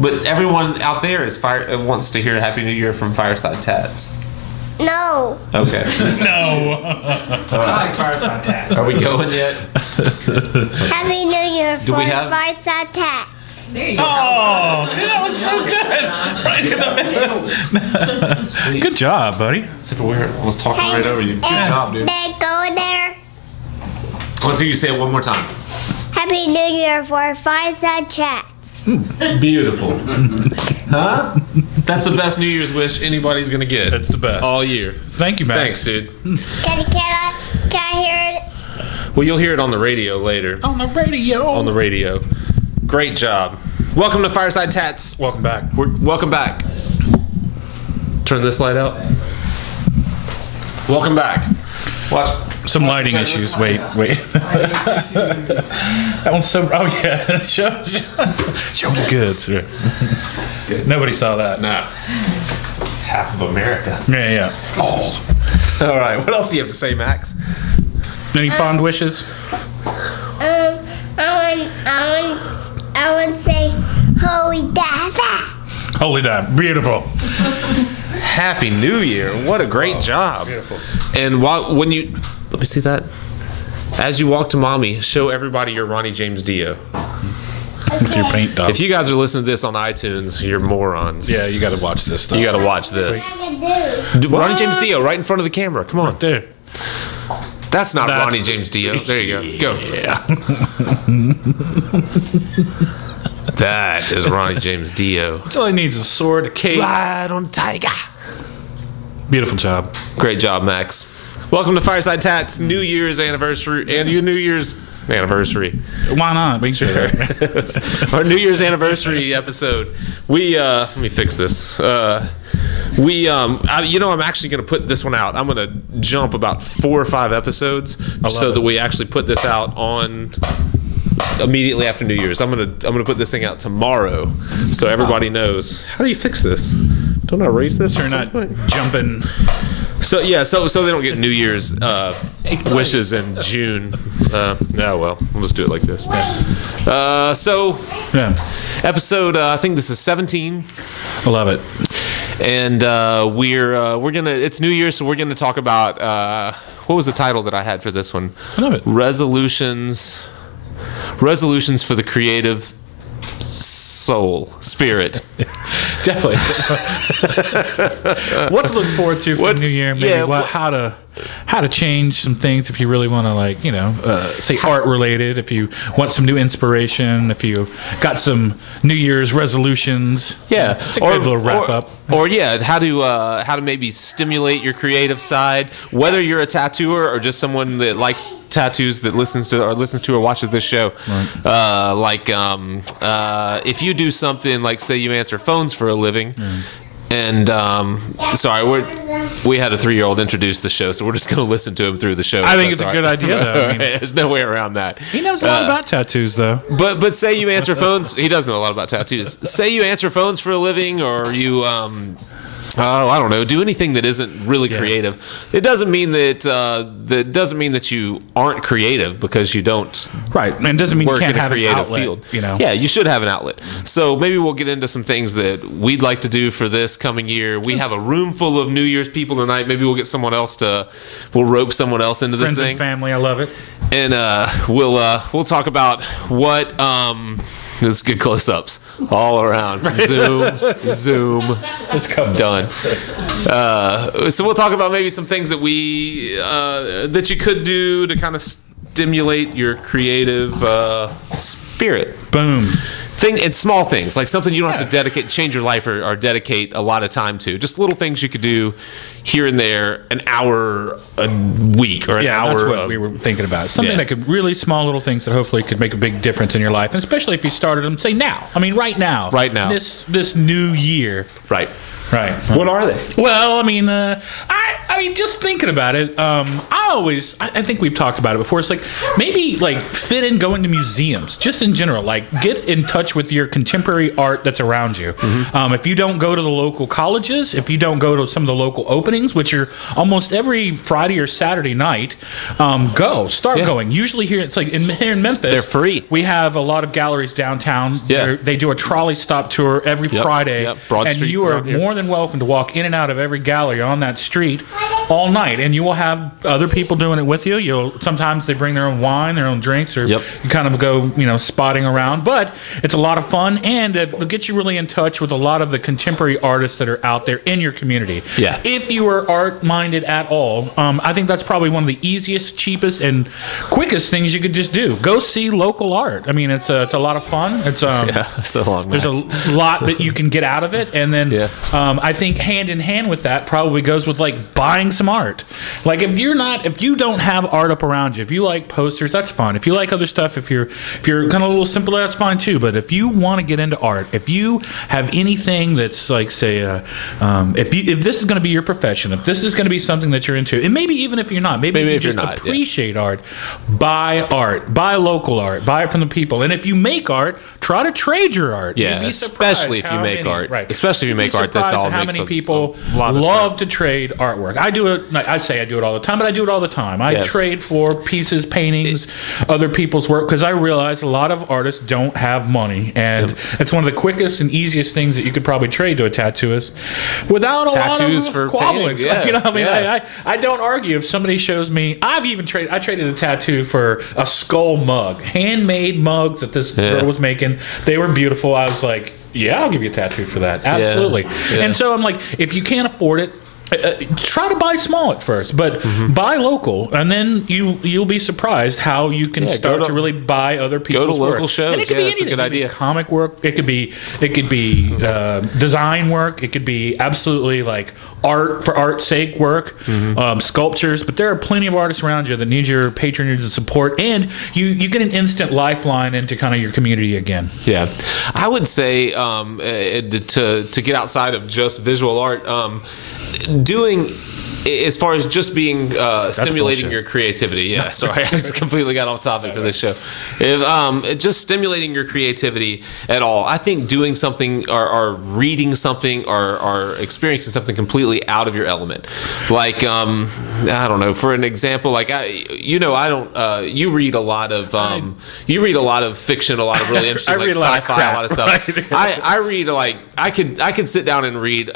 But everyone out there wants to hear Happy New Year from Fireside TATS. No. Okay. No. I like Fireside TATS. Are we going yet? Happy New Year Do for we have- Fireside TATS. Oh, see, that was so good. Right in the middle. Good job, buddy. Except for I was talking right over you. Good job, dude. Then go in there. Let's hear you say it one more time. Happy New Year for Fireside Chats. Beautiful. Huh? That's the best New Year's wish anybody's gonna get. That's the best. All year. Thank you, Max. Thanks, dude. Can I hear it? Well, you'll hear it on the radio later. On the radio. On the radio. Great job. Welcome to Fireside Tats. Welcome back. Welcome back. Turn this light out. Welcome back. Watch. Some lighting issues. Wait. That one's so. Oh yeah. Show me good. Sir. Nobody saw that. No. Half of America. Yeah. Oh. All right. What else do you have to say, Max? Any fond wishes? I want to say Holy Dada. Holy damn. Beautiful. Happy New Year. What a great job. Beautiful. And when you... Let me see that. As you walk to mommy, show everybody your Ronnie James Dio. With your paint dog. If you guys are listening to this on iTunes, you're morons. Yeah, you got to watch this stuff. You got to watch this. I Ronnie James Dio right in front of the camera. Come on. There. That's not Ronnie James Dio. There you go. Go. Yeah. That is Ronnie James Dio. That's all he needs is a sword, a cape. Ride on tiger. Beautiful job. Great job, Max. Welcome to Fireside Tats New Year's anniversary and your New Year's anniversary. Why not? We can do that. Our New Year's anniversary episode. Let me fix this. I'm actually going to put this one out. I'm going to jump about 4 or 5 episodes so that we actually put this out on immediately after New Year's. I'm gonna put this thing out tomorrow so everybody knows. How do you fix this? Don't I erase this? So you're not jumping. So yeah, so they don't get New Year's wishes in June. We'll just do it like this. Episode I think this is 17. I love it. And we're gonna. It's New Year, so we're gonna talk about what was the title that I had for this one? I love it. Resolutions for the creative spirit. Definitely. What to look forward to for the new year? Maybe how to change some things if you really want to, say art related. If you want some new inspiration, if you got some New Year's resolutions. Yeah, it's a good little wrap up. Or how to maybe stimulate your creative side. Whether you're a tattooer or just someone that likes tattoos that listens to or watches this show. Right. If you do something like, say, you answer phones for a living. And we had a 3-year-old introduce the show, so we're just going to listen to him through the show. I think it's a good idea, though. There's no way around that. He knows a lot about tattoos, though. But say you answer phones. He does know a lot about tattoos. Say you answer phones for a living, or you I don't know, do anything that isn't really creative. It doesn't mean that you aren't creative because you don't. Right, and it doesn't mean you can't have an outlet, field. Yeah, you should have an outlet. So maybe we'll get into some things that we'd like to do for this coming year. We have a room full of New Year's people tonight. Maybe we'll get we'll rope someone else into this thing. Friends and family, I love it. And we'll talk about what let's get close-ups all around. Zoom. Done. So we'll talk about maybe some things that that you could do to kind of stimulate your creative spirit. Boom. It's small things, like something you don't have to change your life or dedicate a lot of time to. Just little things you could do here and there, an hour a week or an hour. That's what we were thinking about. Something that could small little things that hopefully could make a big difference in your life, and especially if you started them, say now. I mean, right now. Right now. This new year. Right. What are they? Well, I mean, just thinking about it, I I think we've talked about it before. It's like maybe like fit in going to museums, just in general. Like get in touch with your contemporary art that's around you. If you don't go to the local colleges, if you don't go to some of the local openings, which are almost every Friday or Saturday night, start going. Usually here, it's like here in Memphis, they're free. We have a lot of galleries downtown. They do a trolley stop tour every Friday, Broad and Street you are around here. more than welcome to walk in and out of every gallery on that street all night, and you will have other people doing it with you. Sometimes they bring their own wine, their own drinks, or you kind of go, spotting around. But it's a lot of fun, and it'll get you really in touch with a lot of the contemporary artists that are out there in your community. Yeah. If you are art-minded at all, I think that's probably one of the easiest, cheapest, and quickest things you could just do. Go see local art. I mean, it's a lot of fun. It's so long. There's a lot that you can get out of it, and then I think hand in hand with that probably goes with like buying some art. Like if you don't have art up around you, if you like posters, that's fine. If you like other stuff, if you're kind of a little simpler, that's fine too. But if you want to get into art, if you have anything that's like, say, if this is going to be your profession, if this is going to be something that you're into, and maybe even if you're not, maybe if you just appreciate art, buy local art, buy it from the people. And if you make art, try to trade your art. Yeah, especially if you make art. Right. Especially if you make art, that's all how makes many people a lot of love sense. to trade artwork. I do it. I say I do it all the time, but I do it all the time. I trade for pieces, paintings, other people's work, because I realize a lot of artists don't have money, and it's one of the quickest and easiest things that you could probably trade to a tattooist without Tattoos lot of for quabblings. painting. I don't argue if somebody shows me. I traded a tattoo for a skull mug, handmade mugs that this girl was making. They were beautiful. I was like, yeah, I'll give you a tattoo for that. Absolutely. And so I'm like, if you can't afford it, try to buy small at first, but buy local, and then you'll be surprised how you can start to really buy other people's work. Go to local shows. And it could be that's anything. a good idea. It could be comic work. It could be design work. It could be absolutely like art for art's sake work, sculptures. But there are plenty of artists around you that need your patronage and support, and you get an instant lifeline into kind of your community again. Yeah, I would say to get outside of just visual art. Doing as far as just being stimulating your creativity. Yeah, sorry, I just completely got off topic for this show. If just stimulating your creativity at all, I think doing something or reading something or experiencing something completely out of your element. Like I don't know. For an example, like you read a lot of fiction, a lot of really interesting like sci-fi, a lot of stuff. Right? I read I could sit down and read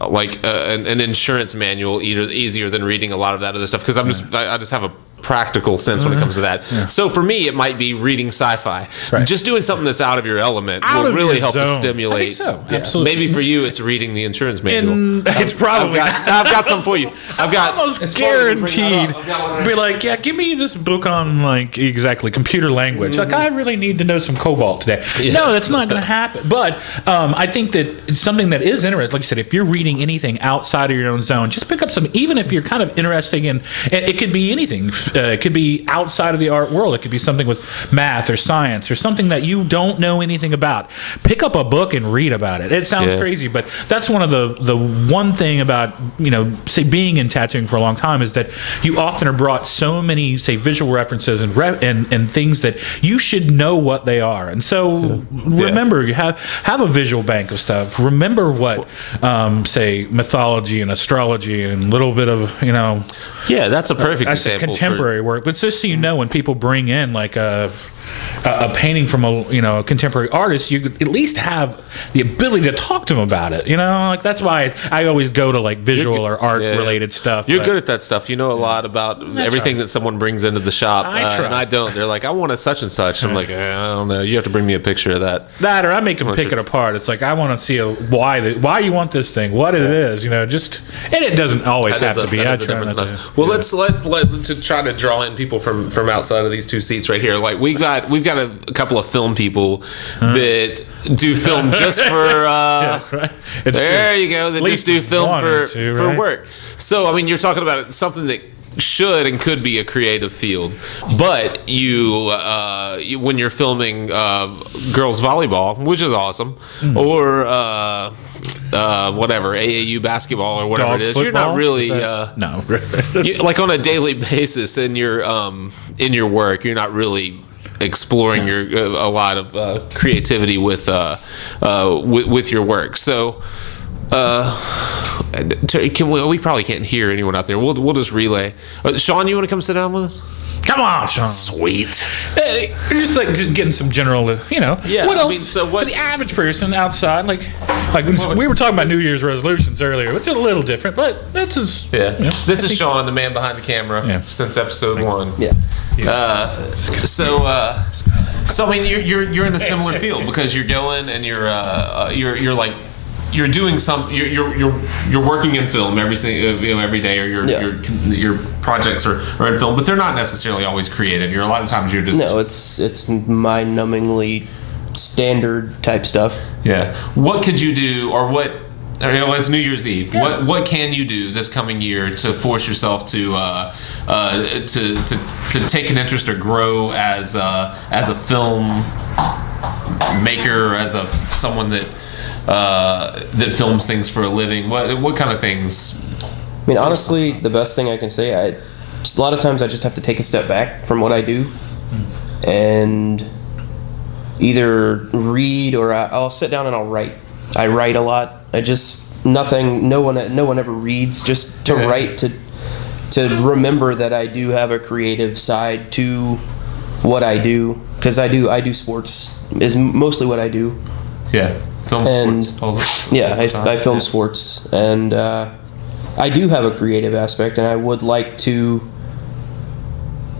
an insurance manual easier than reading a lot of that other stuff, because I just have a practical sense when it comes to that. So for me, it might be reading sci-fi. Just doing something that's out of your element will really help to stimulate. I think so. Absolutely. Maybe for you, it's reading the insurance manual. It's probably. I've got some for you. I've got almost guaranteed. Be like, yeah, give me this book on like exactly computer language. Like, I really need to know some COBOL today. No, that's not going to happen. But I think that it's something that is interesting. Like you said, if you're reading anything outside of your own zone, just pick up some. Even if you're kind of interested in, it could be anything. It could be outside of the art world. It could be something with math or science or something that you don't know anything about. Pick up a book and read about it. It sounds crazy, but that's one of the one thing about, say being in tattooing for a long time is that you often are brought so many, say, visual references and things that you should know what they are. And so remember, you have a visual bank of stuff. Remember what, say, mythology and astrology and a little bit of, Yeah, that's a perfect example. Contemporary work, but just so you know, when people bring in like a painting from a contemporary artist, you could at least have the ability to talk to them about it. Like that's why I always go to like visual or art related stuff. You're good at that stuff. You know a lot about everything that someone brings into the shop. And I don't. They're like, I want a such and such. I'm like, I don't know. You have to bring me a picture of that. Or I make them pick it apart. It's like, I want to see why you want this thing, what it is. And it doesn't always have to be. Well, let's to try to draw in people from outside of these two seats right here. Like we've got a couple of film people that do film just for there you go, that just do film for work. So I mean, you're talking about something that should and could be a creative field, but when you're filming girls volleyball, which is awesome, or whatever, AAU basketball or whatever Dog it is, football? you're not really no. like on a daily basis in your work, you're not really exploring a lot of creativity with your work. So we probably can't hear anyone out there. We'll just relay. Sean, you want to come sit down with us? Come on, Sean. Sweet. Hey, just getting some general, Yeah, what else? I mean, so what, for the average person outside, like we were talking about New Year's resolutions earlier. It's a little different, but that's just This is Sean, the man behind the camera, since episode 1. Yeah. So I mean, you're in a similar field because you're going and you're like. You're doing you're working in film every day, or your projects are in film, but they're not necessarily always creative. A lot of times you're just it's mind-numbingly standard type stuff. Yeah. What could you do, or what? It's New Year's Eve. Yeah. What can you do this coming year to force yourself to take an interest or grow as a film maker, or as someone that films things for a living? What kind of things? I mean, honestly, the best thing I can say, a lot of times I just have to take a step back from what I do and either read, or I'll sit down and I'll write. I write a lot. No one ever reads, just to write, to remember that I do have a creative side to what I do, because I do sports is mostly what I do. Yeah. Sports. I film sports, and I do have a creative aspect, and I would like to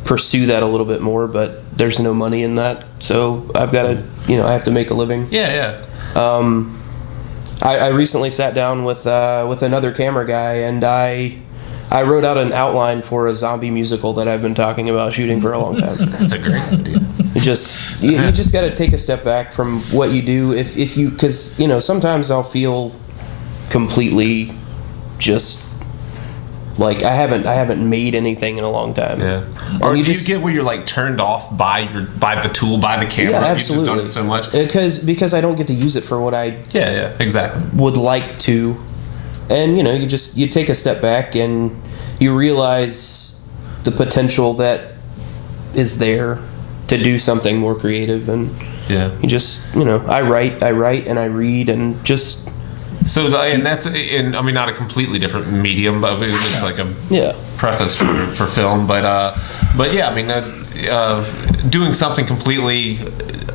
pursue that a little bit more, but there's no money in that, so I've got to, I have to make a living. Yeah. I recently sat down with another camera guy, and I wrote out an outline for a zombie musical that I've been talking about shooting for a long time. That's a great idea. You just got to take a step back from what you do, because sometimes I'll feel completely just like I haven't made anything in a long time. Yeah. Or do you get where you're like turned off by the tool, by the camera? Yeah, absolutely. You've just done it so much because I don't get to use it for what I exactly would like to, and you take a step back and you realize the potential that is there to do something more creative, and you just I write and I read, and just and that's not a completely different medium, but it's like a preface for film, but doing something completely,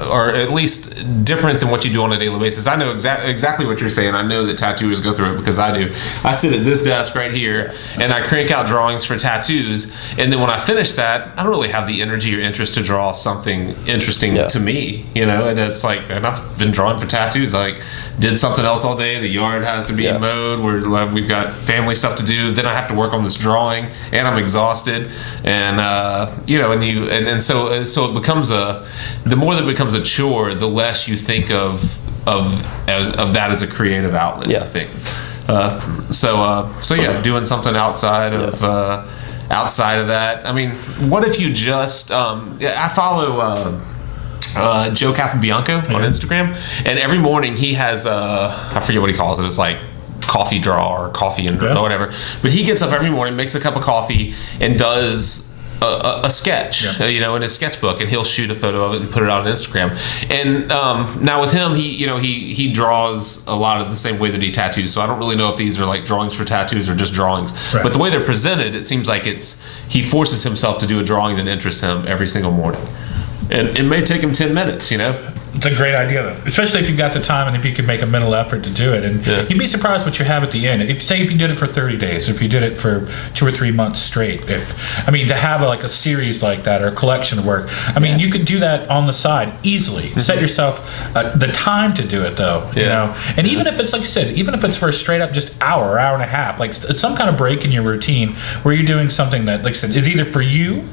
or at least different than what you do on a daily basis. I know exactly what you're saying. I know that tattooers go through it because I do. I sit at this desk right here and I crank out drawings for tattoos, and then when I finish that, I don't really have the energy or interest to draw something interesting to me, and it's like, and I've been drawing for tattoos. I did something else all day. The yard has to be mowed. We've got family stuff to do. Then I have to work on this drawing, and I'm exhausted. And so it becomes the more that it becomes a chore, the less you think of that as a creative outlet. I think. Doing something outside of that. I mean, what if you just? I follow. Joe Capobianco on Instagram, and every morning he has I forget what he calls it. It's like coffee draw or coffee and or whatever. But he gets up every morning, makes a cup of coffee, and does a sketch, in his sketchbook, and he'll shoot a photo of it and put it out on Instagram. And now with him, he draws a lot of the same way that he tattoos. So I don't really know if these are like drawings for tattoos or just drawings. Right. But the way they're presented, it seems like he forces himself to do a drawing that interests him every single morning. And it may take him 10 minutes, It's a great idea, though. Especially if you've got the time and if you can make a mental effort to do it. And you'd be surprised what you have at the end. If you did it for 30 days, if you did it for 2 or 3 months straight, to have a series like that or a collection of work, you could do that on the side easily. Mm-hmm. Set yourself the time to do it, though, And even if it's, like you said, even if it's for a straight up just hour and a half, like some kind of break in your routine where you're doing something that, like I said, is either for you,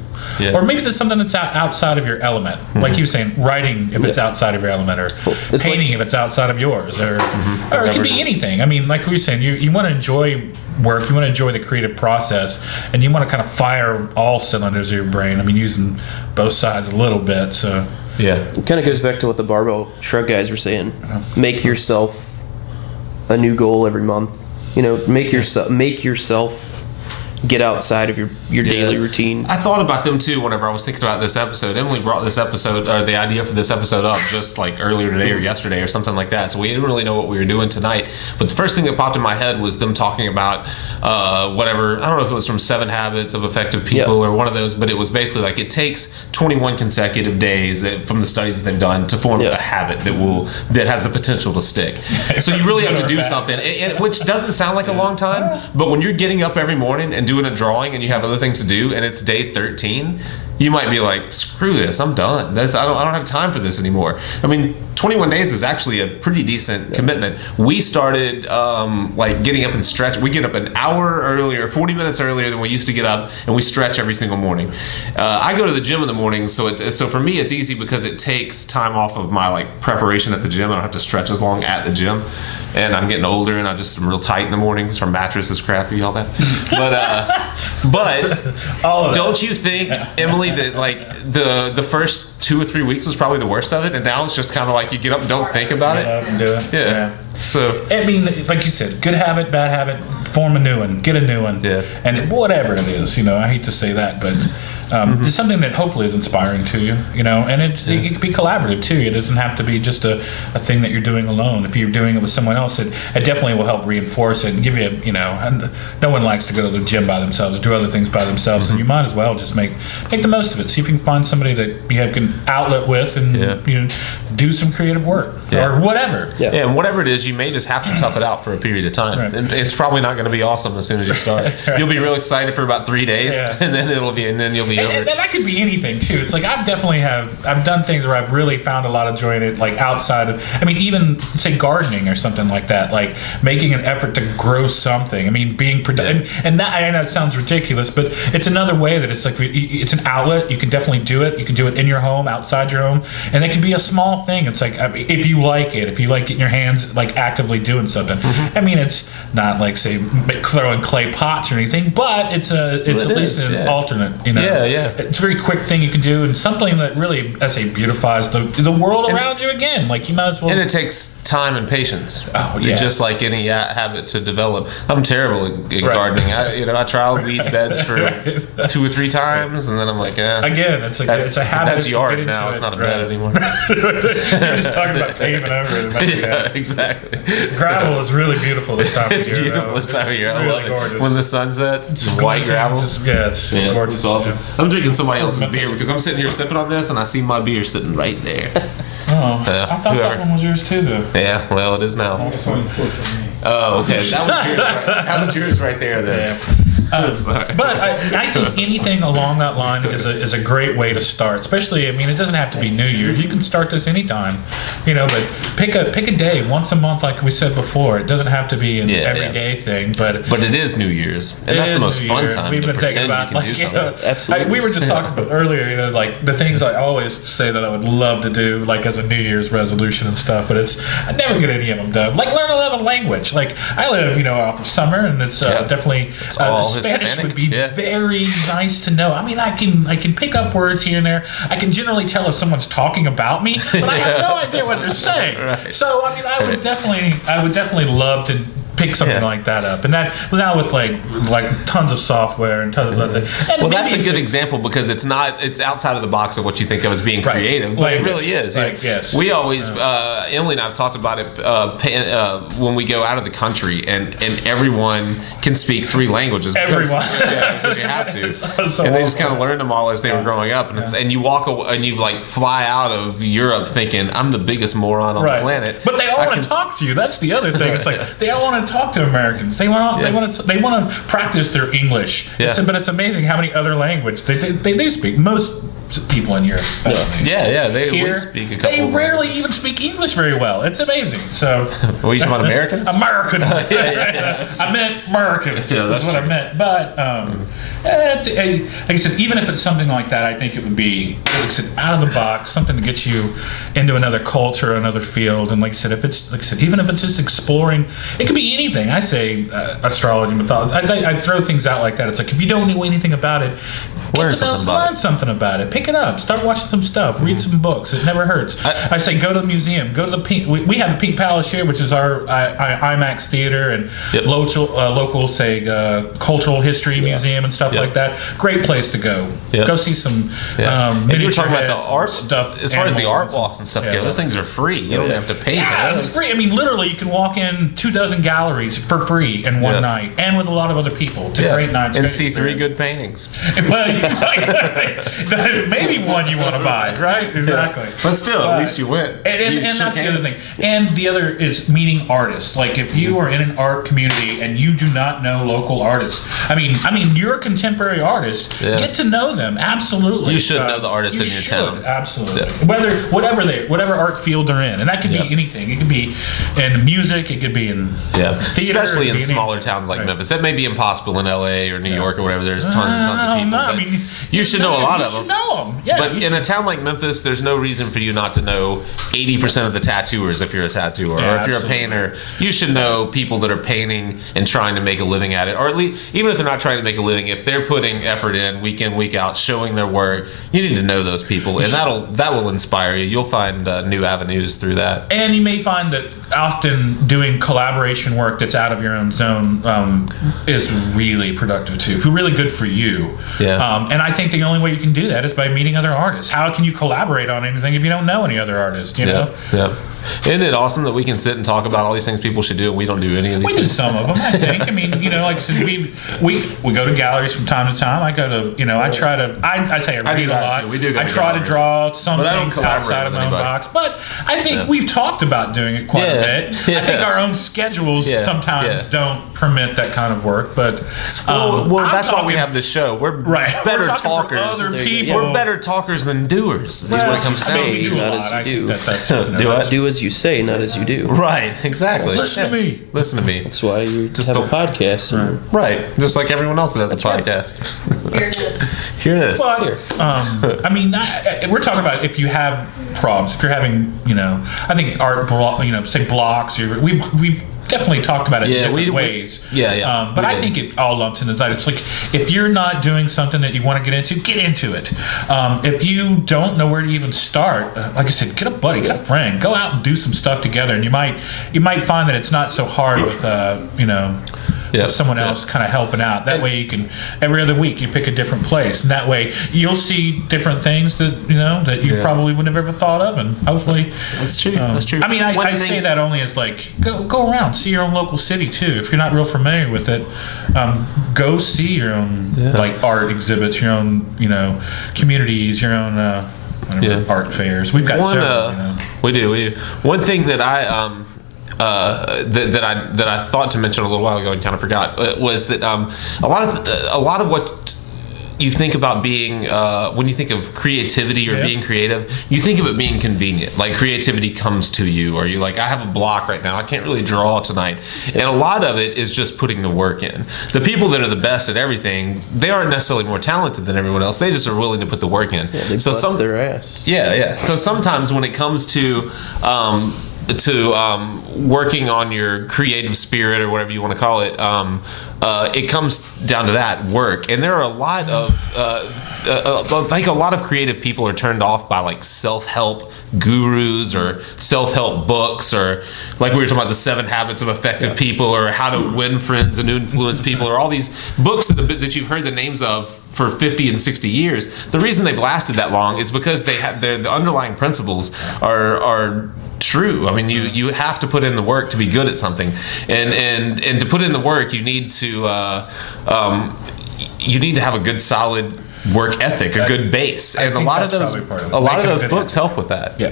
or maybe it's something that's outside of your element. Mm-hmm. Like you were saying, writing if it's outside of your element, or painting if it's outside of yours, or it could be anything. Like we were saying, you want to enjoy work. You want to enjoy the creative process, and you want to kind of fire all cylinders of your brain. I mean, using both sides a little bit. So yeah, it kind of goes back to what the barbell shrug guys were saying. Make yourself a new goal every month. Make yourself get outside of your daily routine. I thought about them too whenever I was thinking about this episode. Emily brought this episode, or the idea for this episode up just like earlier today or yesterday or something like that. So we didn't really know what we were doing tonight. But the first thing that popped in my head was them talking about whatever, I don't know if it was from 7 Habits of Effective People or one of those, but it was basically like it takes 21 consecutive days from the studies that they've done to form a habit that has the potential to stick. So you really have to do something, which doesn't sound like a long time, but when you're getting up every morning and doing a drawing and you have other things to do and it's day 13, you might be like, screw this, I'm done. I don't have time for this anymore. I mean, 21 days is actually a pretty decent commitment. We started getting up and stretch. We get up an hour earlier, 40 minutes earlier than we used to get up, and we stretch every single morning. I go to the gym in the morning, so for me it's easy because it takes time off of my preparation at the gym. I don't have to stretch as long at the gym. And I'm getting older, and I'm real tight in the mornings. Our mattress is crappy, all that. But don't you think, Emily, that the first 2 or 3 weeks was probably the worst of it, and now it's just kind of like you get up and don't think about it. And do it. Yeah. So I mean, like you said, good habit, bad habit, form a new one, get a new one, and whatever it is, I hate to say that, but. It's something that hopefully is inspiring to you, and it can be collaborative too. It doesn't have to be just a thing that you're doing alone. If you're doing it with someone else, it definitely will help reinforce it and give you, and no one likes to go to the gym by themselves or do other things by themselves, and you might as well just make the most of it. See if you can find somebody that you have an outlet with and do some creative work or whatever. Yeah, and whatever it is, you may just have to tough it out for a period of time. Right. And it's probably not going to be awesome as soon as you start. Right. You'll be real excited for about 3 days, and then you'll be over. And that could be anything too. It's like I've done things where I've really found a lot of joy in it, outside of, even say gardening or something like that, making an effort to grow something. Being productive, and that, I know it sounds ridiculous, but it's another way that it's an outlet. You can definitely do it. You can do it in your home, outside your home, and it can be a small thing. It's if you like getting your hands actively doing something. It's not say throwing clay pots or anything, but it's at least an alternate. It's a very quick thing you can do, and something that really, beautifies the world around you again. You might as well. And it takes time and patience. Oh, yeah. Just like any habit to develop. I'm terrible at gardening. I tried weed beds for 2 or 3 times, and then I'm like, Again, it's a habit. That's yard now. It's not a bed anymore. You're just talking about paving over it. Yeah, exactly. Gravel is really beautiful this time of year. It's beautiful this time of year. I love it. Gorgeous. When the sun sets, it's white gravel. It's gorgeous. It's awesome. I'm drinking somebody else's beer because I'm sitting here sipping on this, and I see my beer sitting right there. Oh, I thought that one was yours too, though. Yeah, well, it is now. Oh, okay. That one's yours right there, then. Yeah. But I think anything along that line is a great way to start. Especially, it doesn't have to be New Year's. You can start this anytime, But pick a day once a month, like we said before. It doesn't have to be an everyday thing. But it is New Year's, and that's the most fun time. We've been thinking about you can do something. Absolutely. We were just talking about earlier, the things I always say that I would love to do, as a New Year's resolution and stuff. But I never get any of them done. Learn another language. I live, off of summer, and it's definitely. Spanish would be very nice to know. I can pick up words here and there. I can generally tell if someone's talking about me, but I have no idea what they're saying. Right. So I would definitely love to pick something like that up, and that now with tons of software and tons of other things. Well, that's a good example because it's outside of the box of what you think of as being creative, but it really is. Yes. We always Emily and I have talked about it when we go out of the country, and everyone can speak 3 languages. Because you have to, and they just kind of learned them all as they were growing up, and you walk away, and you fly out of Europe thinking I'm the biggest moron on the planet. But they all want to talk to you. That's the other thing. It's they all want to talk to Americans. They want to practice their English. But it's amazing how many other languages they do speak. Most people in Europe, especially. Yeah, they Here, speak a couple. they rarely even speak English very well. It's amazing. So, what are you talking about, Americans? Americans. Yeah, I meant Americans. Yeah, that's what I meant. But like I said, even if it's something like that, I think it would be, like I said, out of the box, something to get you into another culture, another field. And like I said, if it's even if it's just exploring, it could be anything. I say astrology, mythology. I throw things out like that. It's like if you don't know anything about it, learn something about it. Pick it up. Start watching some stuff. Read some books. It never hurts. I say go to the museum. Go to the Pink. We have the Pink Palace here, which is our IMAX theater and local say cultural history museum and stuff like that. Great place to go. Go see some. And you were talking about the art stuff. As far as the art walks and stuff go, those things are free. You don't have to pay for those. It's free. I mean, literally, you can walk in 24 galleries for free in one night, and with a lot of other people. It's a great night. And see 3 good paintings. Well, maybe one you want to buy, right? Exactly. But still, at least you went. And that's the other thing. And the other is meeting artists. Like if you are in an art community and you do not know local artists, I mean, you're a contemporary artist. Get to know them. Absolutely. You should know the artists in your town. Absolutely. Whatever art field they're in, and that could be anything. It could be in music. It could be in theater. Especially in smaller towns like Memphis. That may be impossible in LA or New York or whatever. There's tons and tons of people. I mean, you should know a lot of them. You know them. Yeah, but in a town like Memphis, there's no reason for you not to know 80% of the tattooers if you're a tattooer. Or if you're a painter, you should know people that are painting and trying to make a living at it. Or at least, even if they're not trying to make a living, if they're putting effort in week out, showing their work, you need to know those people. And that will inspire you. You'll find new avenues through that. And you may find that often doing collaboration work that's out of your own zone is really productive too. Really good for you. And I think the only way you can do that is by meeting other artists. How can you collaborate on anything if you don't know any other artists? You know? Isn't it awesome that we can sit and talk about all these things people should do and we don't do any of these things? We do some of them, I think. I mean, like I said, we go to galleries from time to time. I go to, I try to, I'd say I read a lot. We do go I to try galleries. to draw some things outside of my own box. But I think we've talked about doing it quite a bit. I think our own schedules sometimes don't permit that kind of work. But that's why we have this show. We're better talkers. Other people. We're better talkers than doers. Is what it comes down to. Not as you do. Do as you say, not as you do. Right, exactly. Listen to me. Listen to me. That's why you just have a podcast. Right, just like everyone else that has a podcast. Hear this. But, I mean, we're talking about if you have problems, if you're having, I think art, say blocks. We've definitely talked about it in different ways. But I think it all lumps into that. It's like if you're not doing something that you want to get into it. If you don't know where to even start, like I said, get a buddy, get a friend, go out and do some stuff together, and you might find that it's not so hard with with someone else kind of helping out. That way you can, every other week you pick a different place, and that way you'll see different things that that you probably wouldn't have ever thought of, and hopefully that's true. That's true. I mean, I say that only as like go around, see your own local city too. If you're not real familiar with it, go see your own like art exhibits, your own communities, your own art fairs. We've got several. We do. One thing that I that I thought to mention a little while ago and kind of forgot was that a lot of what you think about being when you think of creativity or being creative, you think of it being convenient. Like creativity comes to you, or you like, I have a block right now, I can't really draw tonight. And a lot of it is just putting the work in. The people that are the best at everything, they aren't necessarily more talented than everyone else. They just are willing to put the work in. Yeah, they bust their ass. Yeah. So sometimes when it comes to working on your creative spirit or whatever you want to call it, it comes down to that work. And there are a lot of I think a lot of creative people are turned off by like self-help gurus or self-help books, or like we were talking about the 7 Habits of Effective People, or How to Win Friends and Influence People, or all these books that you've heard the names of for 50 and 60 years. The reason they've lasted that long is because they have the underlying principles are true. I mean, you have to put in the work to be good at something, and to put in the work, you need to have a good solid work ethic, a good base, and a lot of those books help with that. Yeah.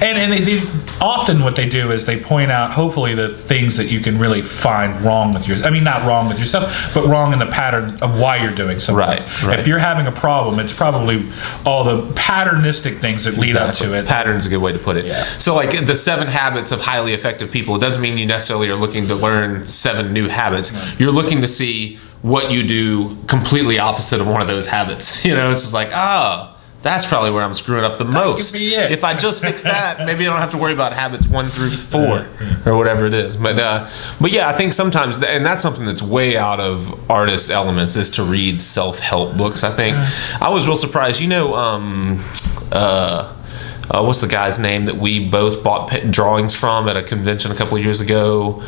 And they do often what they do is they point out hopefully the things that you can really find wrong with your. I mean, not wrong with yourself, but wrong in the pattern of why you're doing something. Right. If you're having a problem, it's probably all the patternistic things that lead up to it. Pattern's a good way to put it. Yeah. So like the 7 habits of highly effective people, it doesn't mean you necessarily are looking to learn 7 new habits. You're looking to see what you do completely opposite of one of those habits. You know, it's just like, that's probably where I'm screwing up the most. Could be it. If I just fix that, maybe I don't have to worry about habits 1 through 4 or whatever it is. But yeah, I think sometimes, and that's something that's way out of artists' elements, is to read self-help books. I think I was real surprised. You know, what's the guy's name that we both bought drawings from at a convention a couple of years ago?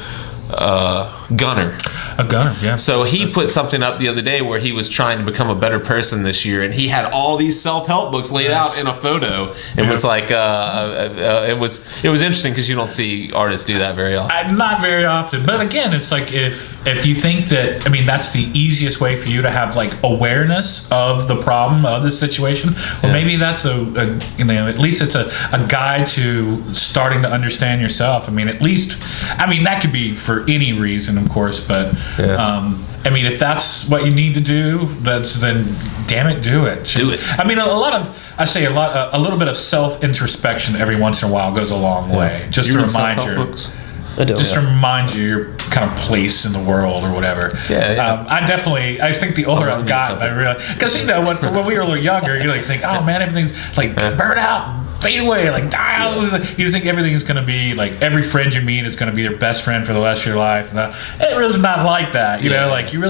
Gunner. A Gunner, yeah. So he put something up the other day where he was trying to become a better person this year, and he had all these self-help books laid out in a photo. It was like it was interesting because you don't see artists do that very often. Not very often, but again, it's like if you think that, I mean, that's the easiest way for you to have like awareness of the problem, of the situation. Well, maybe that's at least it's a guide to starting to understand yourself. I mean, that could be for any reason, of course, but I mean, if that's what you need to do, then damn it, do it. Do it. I mean, a little bit of self-introspection every once in a while goes a long way. Just to remind you. Books? I don't. Just to remind you your kind of place in the world or whatever. I think the older I've gotten, I realize, because when we were a little younger, you like think, oh man, everything's like burn out, fade away, like die out. You just think everything is going to be like every friend you meet is going to be your best friend for the rest of your life. And it was not like that. You know, like you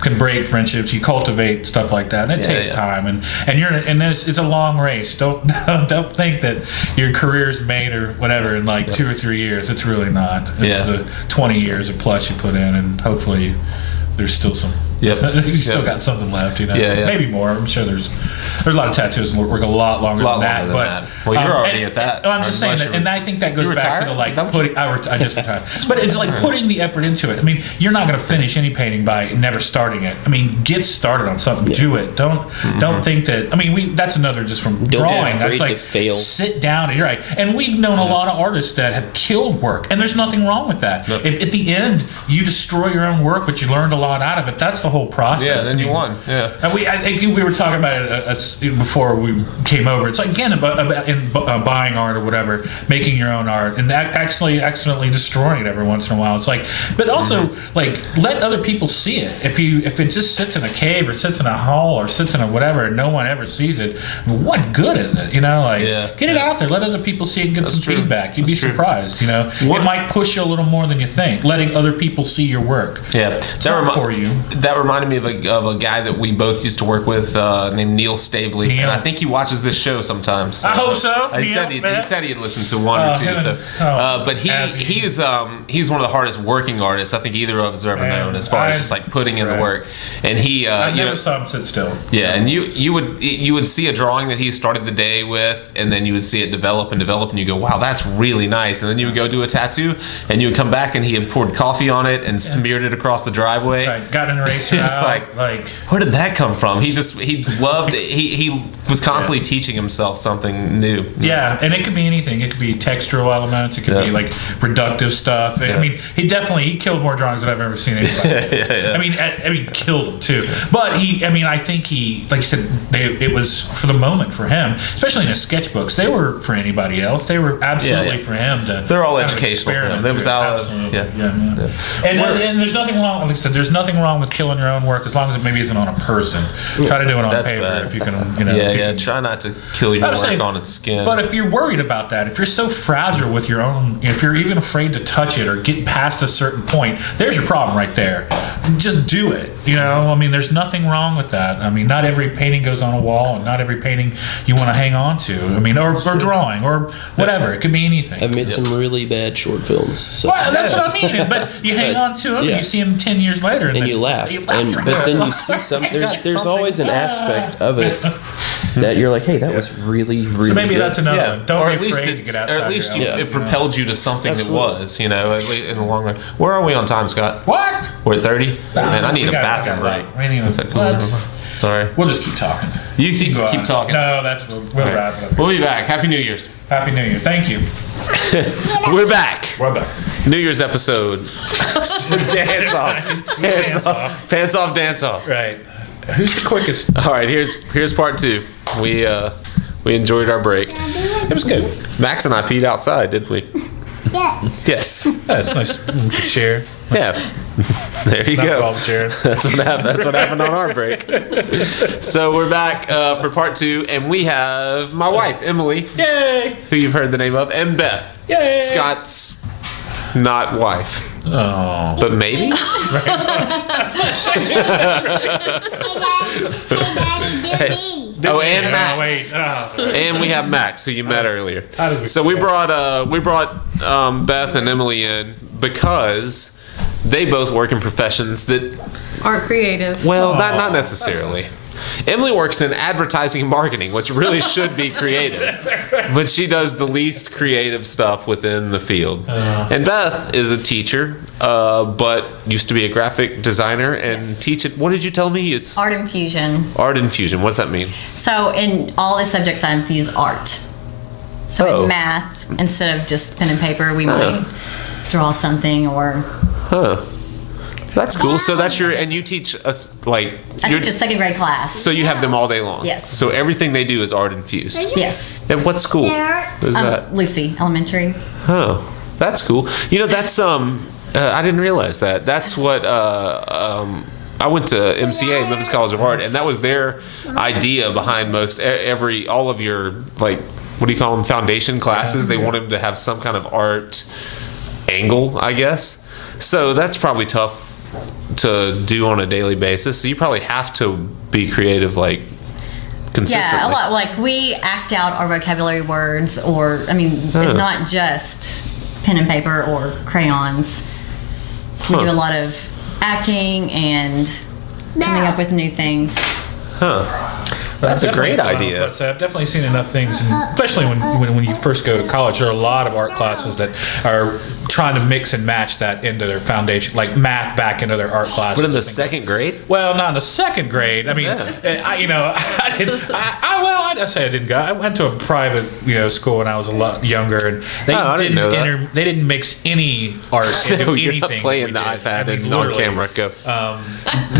can break friendships, you cultivate stuff like that, and it takes time. And it's a long race. Don't think that your career's made or whatever in like 2 or 3 years. It's really not. It's the 20 years or plus you put in, and hopefully there's still some. You still got something left, you know. Maybe more. I'm sure there's a lot of tattooists that work a lot longer than that. Well, you're already at that. I'm just saying that, and I think that goes back to the like putting. I just retired, but it's like putting the effort into it. I mean, you're not going to finish any painting by never starting it. I mean, get started on something. Do it. Don't think that. I mean, that's another just from drawing. That's like fail. Sit down and you're right. And we've known a lot of artists that have killed work, and there's nothing wrong with that. If at the end you destroy your own work, but you learned a lot out of it, that's the whole process. Yeah, then you won. Yeah. And I think we were talking about it before we came over. It's like, again, about buying art or whatever, making your own art, and actually accidentally destroying it every once in a while. It's like, but also like let other people see it. If it just sits in a cave or sits in a hall or sits in a whatever, and no one ever sees it, what good is it? You know, like get it out there, let other people see it, and get some feedback. You'd be surprised. You know, it might push you a little more than you think. Letting other people see your work. Yeah, for you. That reminded me of a guy that we both used to work with named Neil Stavely, and I think he watches this show sometimes. So, I hope so. He said he had listened to one or two. But he's one of the hardest working artists I think either of us have ever known, as far as just like putting in the work. And I never saw him sit still. Yeah, and you would see a drawing that he started the day with, and then you would see it develop, and you go, wow, that's really nice. And then you would go do a tattoo, and you would come back, and he had poured coffee on it and smeared it across the driveway. Right, got an eraser out. Like, where did that come from? He loved it. He was constantly teaching himself something new. Yeah, and it could be anything. It could be textural elements. It could be like reductive stuff. I mean, he killed more drawings than I've ever seen anybody. I mean, killed them too. But I think like you said, it was for the moment for him, especially in his sketchbooks. They were for anybody else. They were absolutely for him to. They're all educational for him. It was out. And there's nothing wrong. Like I said, there's nothing wrong with killing your own work as long as it maybe isn't on a person. Try to do it on paper if you can. Try not to kill your work on its skin. But if you're worried about that, if you're so fragile with your own, if you're even afraid to touch it or get past a certain point, there's your problem right there. Just do it. You know, I mean, there's nothing wrong with that. I mean, not every painting goes on a wall, and not every painting you want to hang on to. I mean, or drawing, or whatever. It could be anything. I've made some really bad short films. So. Well, that's what I mean. But you hang on to them, you see them 10 years later, and you laugh. But then you see there's always an aspect of it that you're like, hey, that was really, really so maybe good. That's another one. Don't be afraid to get outside. Or at least it propelled you to something that was, in the long run. Where are we on time, Scott? What? We're at 30? Man, I need a bathroom break. Sorry. We'll just keep talking. You keep talking. No, we'll wrap it up. We'll be back. Happy New Year's. Happy New Year. Thank you. We're back. We're back. New Year's episode. Dance off. Pants off. Pants off, dance off. Right. Who's the quickest? All right, here's part 2. We enjoyed our break. It was good. Max and I peed outside, didn't we? Yes. Yes. Yeah, it's nice to share. Yeah. There you Not go. all sharing. That's what happened on our break. So we're back for part 2, and we have my wife, Emily, Yay! who you've heard the name of, and Beth, Yay! Scott's not wife, Oh. but maybe. Hey, Daddy, do me. Oh, and Oh, Max. wait. Oh. And we have Max, who you met earlier. How did we So we forget? brought Beth and Emily in because they both work in professions that, Aren't creative. well, not necessarily. Emily works in advertising and marketing, which really should be creative, but she does the least creative stuff within the field. And Beth is a teacher, but used to be a graphic designer and teach it. What did you tell me? It's Art infusion. art infusion. What's that mean? So in all the subjects, I infuse art. So Oh. in math, instead of just pen and paper, we might draw something, or Huh. That's cool. So that's and you teach us I teach a second grade class. So you have them all day long. Yes. So everything they do is art infused. Yes. And what school is that? Lucy Elementary. Oh, that's cool. You know, that's I didn't realize that. That's what I went to MCA, Memphis College of Art, and that was their idea behind all of your, like, what do you call them, foundation classes. They wanted to have some kind of art angle, I guess. So that's probably tough to do on a daily basis. So you probably have to be creative, like, consistently. Yeah, a lot. Like we act out our vocabulary words, or it's not just pen and paper or crayons. We do a lot of acting and coming up with new things. That's a great Definitely, idea. I've definitely seen enough things, and especially when you first go to college, there are a lot of art classes that are trying to mix and match that into their foundation, like math back into their art classes. But in the and things like second grade? Well, not in the second grade. I mean, I say I didn't go. I went to a private, school when I was a lot younger, and they I didn't know that. They didn't mix any art into No, anything. you're not playing the iPad and on camera. Go.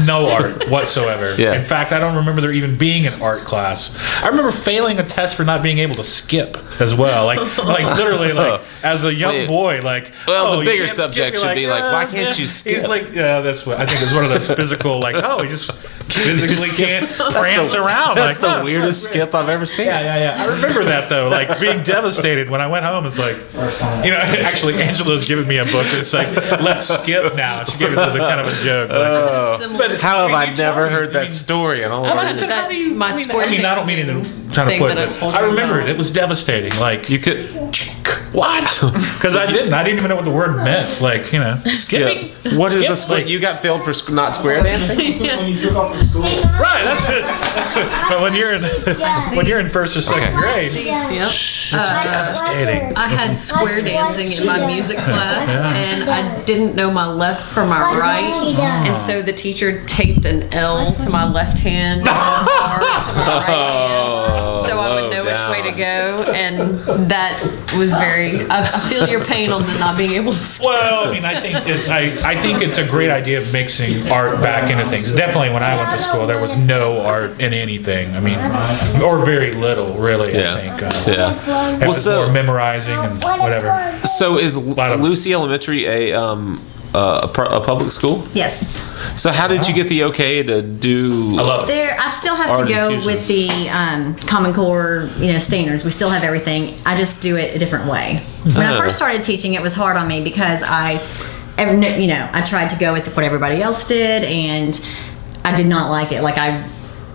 No art whatsoever. Yeah. In fact, I don't remember there even being an art class. I remember failing a test for not being able to skip as well. Like literally, as a young boy, like. Well, the you bigger can't skip. subject You're should be like, why can't you skip? He's like, yeah, that's what I think. It's one of those physical, like, you just physically can't prance around. That's like, the weirdest skip I've ever seen. Yeah. I remember that though, like being devastated when I went home. It's like, actually, Angela's given me a book. It's like, let's skip now. She gave it as a kind of a joke. Like, How have I never heard that story in all of our years? My square I don't mean to try to thing put that I it. told I you remember about. it. It was devastating. Like, You could what? Because I didn't even know what the word meant. Like, skipping. skip. What is Skip, a square? like- You got failed for not square dancing? When you took off from school. Right, that's it. But when you're in first or second grade, See, yep. devastating. I had square dancing in my music class, and I didn't know my left from my right, and so the teacher taped an L to my left hand and an R to my right hand, so I would know which way to go, and that was very. I feel your pain on the not being able to skip. Well, I think it's a great idea of mixing art back into things. Definitely, when I went to school, there was no art in anything. Or very little, really. Yeah. I think. Yeah. It was more memorizing and whatever. So is of- Lucy Elementary a public school? Yes. So how did you get the okay to do? I love it. I still have Art to go infusion. with the Common Core, standards. We still have everything. I just do it a different way. When I first started teaching, it was hard on me because I tried to go with what everybody else did, and I did not like it. Like I,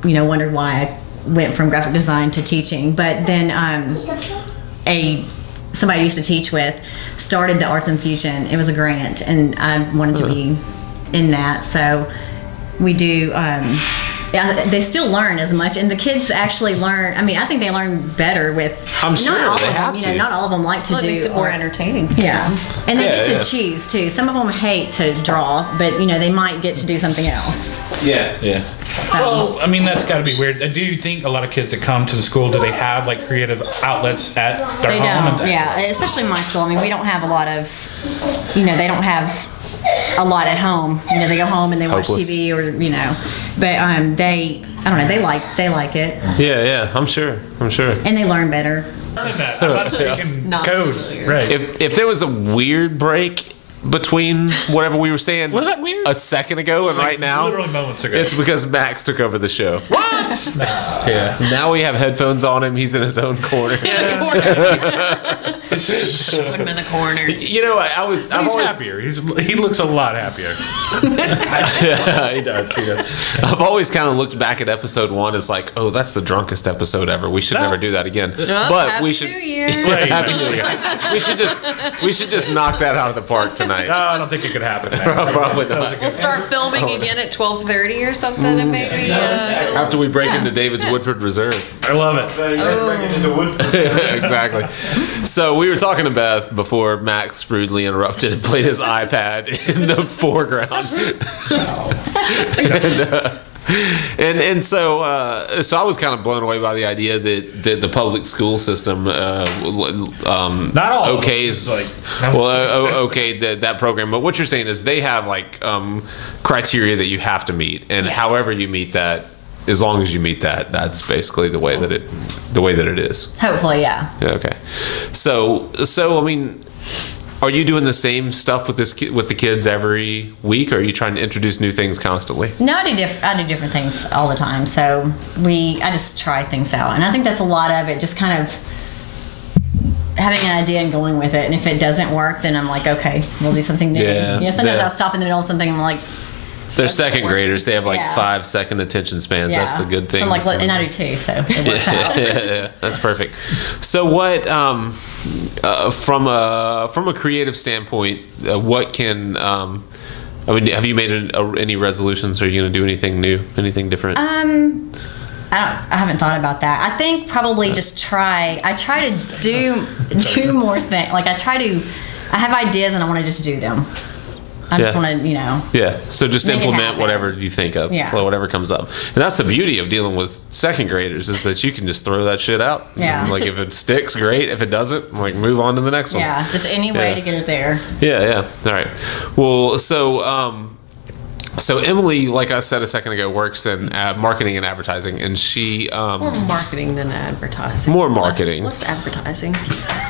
wondered why I went from graphic design to teaching. But then somebody I used to teach with started the Arts Infusion. It was a grant, and I wanted to be in that. So we do they still learn as much, and the kids actually learn. I mean, I think they learn better with. I'm sure not all they of them, have to. Not all of them like to do. It makes it more entertaining. Yeah, and they get Yeah. to choose too. Some of them hate to draw, but they might get to do something else. Yeah. So, Well, I mean, that's got to be weird. Do you think a lot of kids that come to the school, do they have like creative outlets at their they home? don't. Yeah, especially in my school. I mean, we don't have a lot of. They don't have a lot at home. They go home and they watch Hopeless. TV or but they. I don't know. They like it, Yeah, I'm sure. and they learn better. I'm not speaking Not code. familiar. Right. If there was a weird break between whatever we were saying Was that weird? a second ago and right now, Literally moments ago. it's because Max took over the show. What? Yeah. Now we have headphones on him. He's in his own corner. In the corner. Put him in the corner. He's happier. He looks a lot happier. Yeah, he does. I've always kind of looked back at episode 1 as like, oh, that's the drunkest episode ever. We should never do that again. But Happy we should. New Year. Happy New Year. We should just knock that out of the park tonight. No, I don't think it could happen. Man. Probably not. We'll start filming again at 12:30 or something, and maybe After we break into David's Woodford Reserve. I love it. Exactly. So we were talking to Beth before Max rudely interrupted and played his iPad in the foreground. And so I was kind of blown away by the idea that the public school system Not all. okays that program. But what you're saying is they have like criteria that you have to meet, and Yes. however you meet that, as long as you meet that, that's basically the way that it is. Hopefully, yeah. Yeah, okay. So I mean, are you doing the same stuff with with the kids every week, or are you trying to introduce new things constantly? No, I do different things all the time. So I just try things out, and I think that's a lot of it. Just kind of having an idea and going with it. And if it doesn't work, then I'm like, okay, we'll do something new. Yeah, Sometimes yeah. I'll stop in the middle of something and I'm like, They're second graders. They have like Yeah. 5-second attention spans. yeah. That's the good thing. So I'm like, and I do too. So it works out. Yeah, that's perfect. So what, from a creative standpoint, what can, have you made any resolutions? Are you going to do anything new, anything different? I haven't thought about that. I think probably just try. I try to do more things. Like I have ideas and I want to just do them. I just Yeah. want to, Yeah, so just Make it implement happen. whatever you think of, Yeah. whatever comes up. And that's the beauty of dealing with second graders is that you can just throw that shit out. Yeah. Like if it sticks, great. If it doesn't, like move on to the next one. yeah, just any way Yeah. to get it there. Yeah. All right. Well, so Emily, like I said a second ago, works in marketing and advertising, and she more marketing than advertising. More marketing. Less advertising.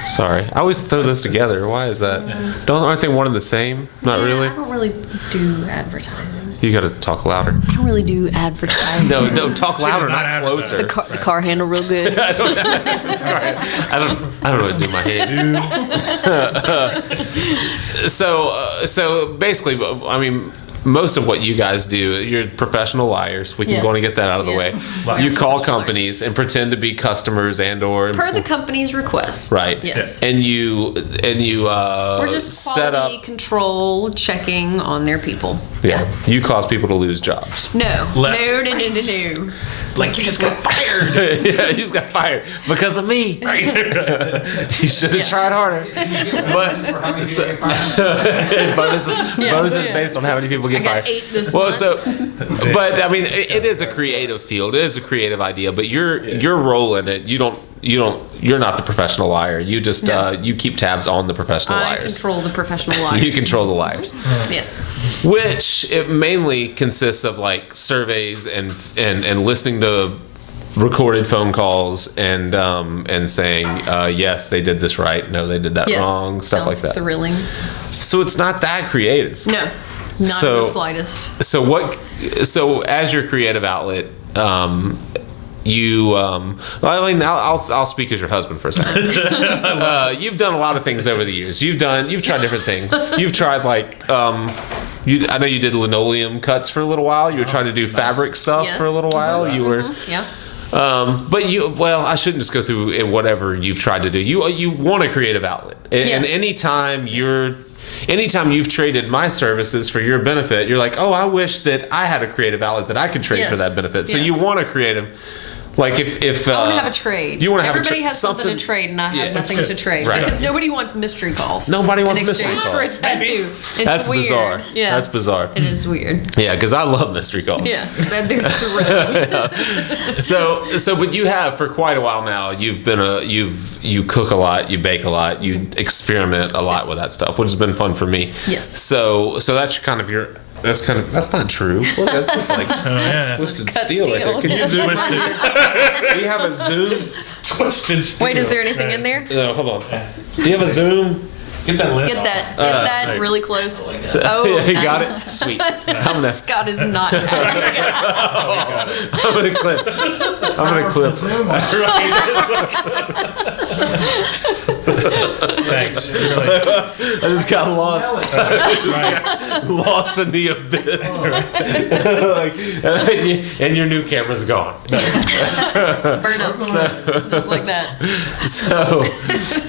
sorry, I always throw those together. Why is that? Aren't they one and the same? Not Yeah, really. I don't really do advertising. You got to talk louder. I don't really do advertising. No, talk louder, not not advertising. closer. The car handle real good. I don't really do my head. So basically, I mean, most of what you guys do, you're professional liars. We can Yes. go on and get that out of the Yeah. way. Liars. You call companies and pretend to be customers or Per the company's request. right. Yes. And you We're just set quality up. control checking on their people. Yeah. You cause people to lose jobs. No. Left. No. Like you just got fired. Yeah, you just got fired because of me. You should have tried harder. But bonus is based on how many people get I got fired. 8 this Well, month. but I mean, it is a creative field. It is a creative idea. But your role in it, you're not the professional liar. You just No. you keep tabs on the professional I liars. control the professional liars. You control the liars. Yes. Which it mainly consists of like surveys and listening to recorded phone calls and saying yes, they did this right, no, they did that Yes. wrong, stuff Sounds like that. Thrilling. So it's not that creative. No. Not So- in the slightest. So as your creative outlet, I'll speak as your husband for a second. You've done a lot of things over the years. You've tried different things. You've tried like I know you did linoleum cuts for a little while. You were trying to do fabric stuff Yes. for a little while. You were. Yeah. But I shouldn't just go through whatever you've tried to do. You want a creative outlet, and Yes. anytime anytime you've traded my services for your benefit, you're like, oh, I wish that I had a creative outlet that I could trade for that benefit. So you want to create them. Like if I want to have a trade. You want to have Everybody has something to trade, and I have nothing to trade because nobody wants mystery calls. Nobody wants in mystery exchange calls. for a tattoo. It's That's weird. bizarre. Yeah, that's bizarre. It is weird. Yeah, because I love mystery calls. Yeah, they're thrilled. So, but you have for quite a while now. You've been you cook a lot, you bake a lot, you experiment a lot with that stuff, which has been fun for me. Yes. So that's kind of your. That's not true. Well, that's just like twisted steel right there. Can you zoom it? We have a zoom. Twisted steel. Wait, is there anything in there? No, hold on. Do you have a zoom? Get that lid. Get that really close. Oh, you nice. got it. Sweet. Scott is not happy. I'm gonna clip. Thanks. I just got lost. Lost in the abyss. And your new camera's gone. Burn up. Just like that.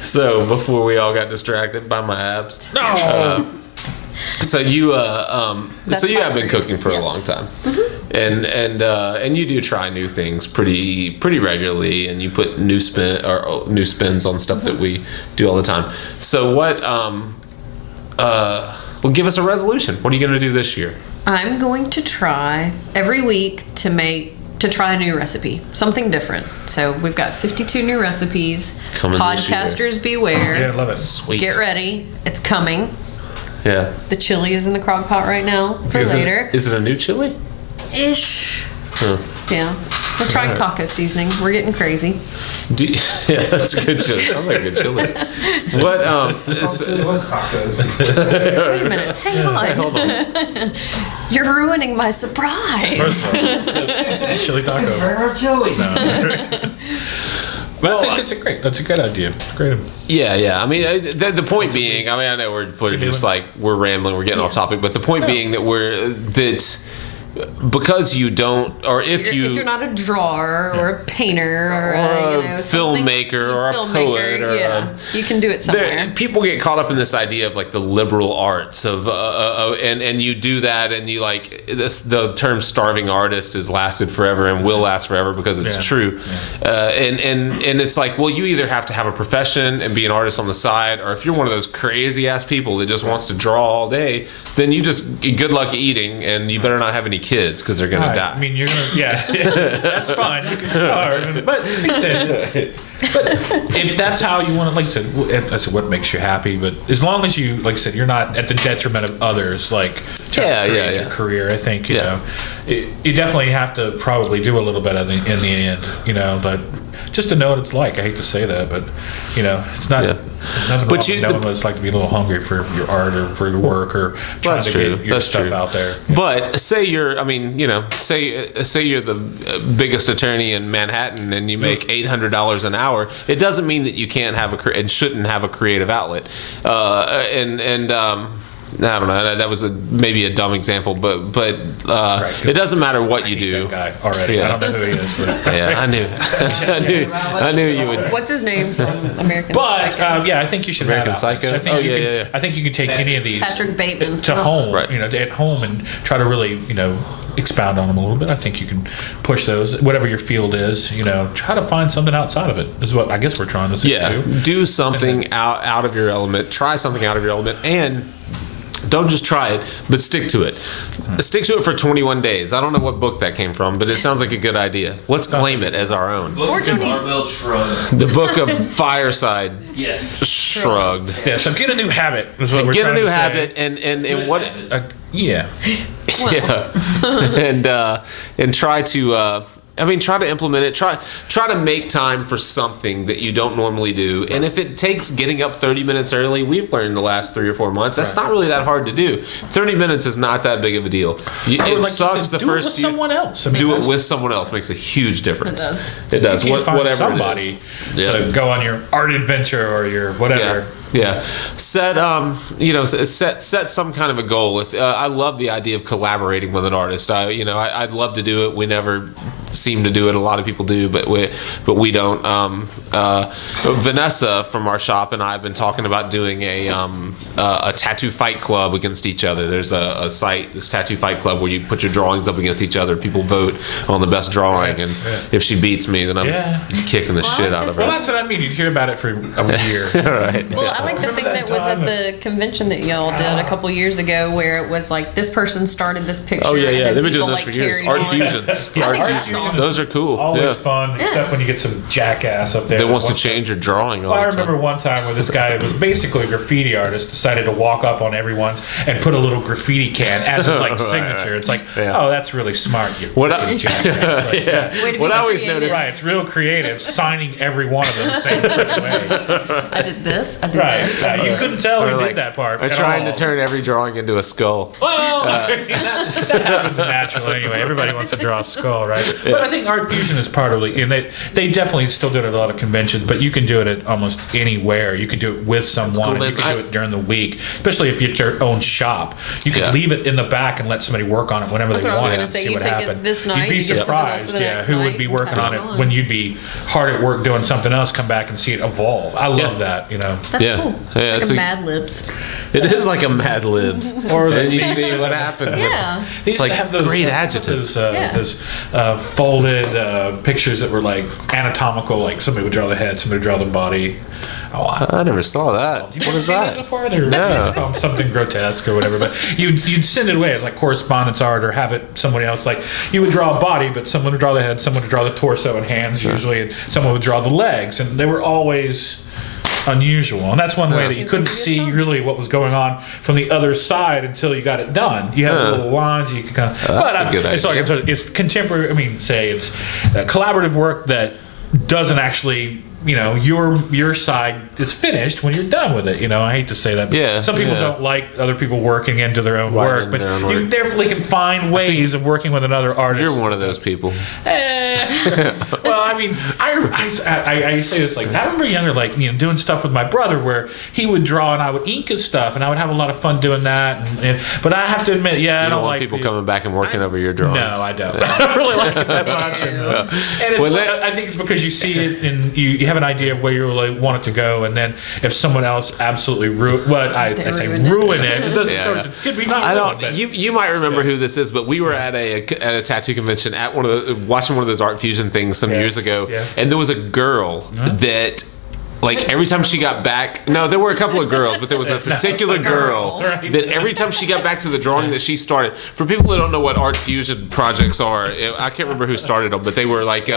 So before we all got distracted by my abs. No. So you have been cooking for a long time, and you do try new things pretty regularly, and you put new spins on stuff that we do all the time. So what? Well, give us a resolution. What are you going to do this year? I'm going to try every week to try a new recipe, something different. So we've got 52 new recipes. Coming this year. Podcasters beware. Yeah, I love it. Sweet. Get ready. It's coming. Yeah. The chili is in the crock pot right now for later. Is it a new chili? Ish. Huh. Yeah. We're trying taco seasoning. We're getting crazy. Yeah, that's a good chili. Sounds like a good chili. What? It was tacos. Wait a minute. Hang on. Hey, hold on. You're ruining my surprise. Chili taco. Our chili. But I think that's a good idea. It's great. Yeah. I mean, the point being, I mean, I know we're just like we're rambling, we're getting off topic, but the point being that because you don't, or if you're not a drawer or a painter or a filmmaker or a poet, or you can do it somewhere. People get caught up in this idea of like the liberal arts and you do that, and you like the term starving artist has lasted forever and will last forever because it's true. And it's like, well, you either have to have a profession and be an artist on the side, or if you're one of those crazy ass people that just wants to draw all day, then you just good luck eating, and you better not have any kids because they're gonna die. I mean, you're gonna, that's fine. You can starve, but like I said, if that's how you want to, like I said, that's what makes you happy. But as long as you, like I said, you're not at the detriment of others, like to create your career. I think you know, you definitely have to probably do a little bit in the end, you know, but just to know what it's like. I hate to say that, but you know, it's not. Nothing wrong with knowing what it's like to be a little hungry for your art or for your work or trying to get your stuff out there. But say you're, I mean, you know, say you're the biggest attorney in Manhattan and you make $800 an hour. It doesn't mean that you can't have and shouldn't have a creative outlet. I don't know. That was maybe a dumb example, but it doesn't matter what you do. That guy already. Yeah. I don't know who he is, but I knew you would. What's his name from American Psycho? I think you should American have Psycho. I think you can take any of these Patrick Bateman to home, you know, at home and try to really, you know, expound on them a little bit. I think you can push those, whatever your field is, you know, try to find something outside of it is what I guess we're trying to say too. Do something out of your element. Try something out of your element, and don't just try it, but stick to it. Stick to it for 21 days. I don't know what book that came from, but it sounds like a good idea. Let's claim it as our own. Barbell Shrugged. The book of Fireside. Yes. Shrugged. Yeah, so get a new habit is what we're get a trying new to say. habit and what yeah. and try to try to implement it. Try to make time for something that you don't normally do. And if it takes getting up 30 minutes early, we've learned the last 3 or 4 months, that's not really that hard to do. 30 minutes is not that big of a deal. It sucks the first few. Do it with someone else. I mean, do it with someone else makes a huge difference. It does. It does. You can't find Whatever somebody it is. to go on your art adventure or your whatever. Set set some kind of a goal. If I love the idea of collaborating with an artist. I'd love to do it. We never seem to do it. A lot of people do, but we don't. Vanessa from our shop and I have been talking about doing a tattoo fight club against each other. There's a site, this tattoo fight club, where you put your drawings up against each other. People vote on the best drawing, and if she beats me, then I'm kicking the shit out of her. Well, that's what I mean. You'd hear about it for a year. Right. Well, I like the thing that was at the convention that y'all did a couple years ago, where it was like this person started this picture. Oh yeah. And then They've been people, doing those for years. carried Art on. fusions. I Art think that's fusions. awesome. Those are cool. Always fun, except when you get some jackass up there That wants to change your drawing. All I the time. remember one time where this guy was basically a graffiti artist, decided to walk up on everyone's and put a little graffiti can as his like signature. It's like, oh, that's really smart. You fucking jackass. Like, What I always notice, right? It's real creative, signing every one of them the same way. I did this. I did Right? this. Yeah, you couldn't tell Or who like, did that part. I'm at trying all. to turn every drawing into a skull. Well, that happens naturally anyway. Everybody wants to draw a skull, right? But I think Art Fusion is partly, and they definitely still do it at a lot of conventions, but you can do it at almost anywhere. You can do it with someone, cool, and you can do it during the week, especially if you get your own shop. You could leave it in the back and let somebody work on it whenever That's they what I was want gonna and say. see You what take it happened. this night, You'd be you give it to Vanessa surprised, the next who would night, be and working pass on it it on. when you'd be hard at work doing something else, come back and see it evolve. I love that, That's cool. Yeah, Like it's a Mad Libs. It is like a Mad Libs. Or and you see what happened. Yeah. They It's used to like have those, great adjectives. Those folded pictures that were like anatomical, like somebody would draw the head, somebody would draw the body. Oh, I never saw that. You've What never is seen that? before? They're No. something grotesque or whatever. But you'd send it away as like correspondence art, or have it somebody else. Like you would draw a body, but someone would draw the head, someone would draw the torso and hands usually, and someone would draw the legs, and they were always unusual. And that's one way that you couldn't see really what was going on from the other side until you got it done. You had little lines you could kind of. That's a good it's idea. like it's contemporary. I mean, say it's collaborative work that doesn't actually. Your side is finished when you're done with it. I hate to say that. But some people don't like other people working into their own work, but you definitely can find ways of working with another artist. You're one of those people. Well, I mean, I say this like I remember younger, like doing stuff with my brother where he would draw and I would ink his stuff, and I would have a lot of fun doing that. But I have to admit, I don't want like people coming back and working over your drawings. No, I don't. I don't really like it that much. And I think it's because you see it and you have an idea of where you really want it to go, and then if someone else absolutely ruin it, it doesn't. It could be not. I don't. You might remember who this is, but we were at a tattoo convention at watching one of those art fusion things some years ago, and there was a girl that. Like every time she got back, no, there were a couple of girls, but there was a particular girl that every time she got back to the drawing that she started. For people that don't know what art fusion projects are, I can't remember who started them, but they were like,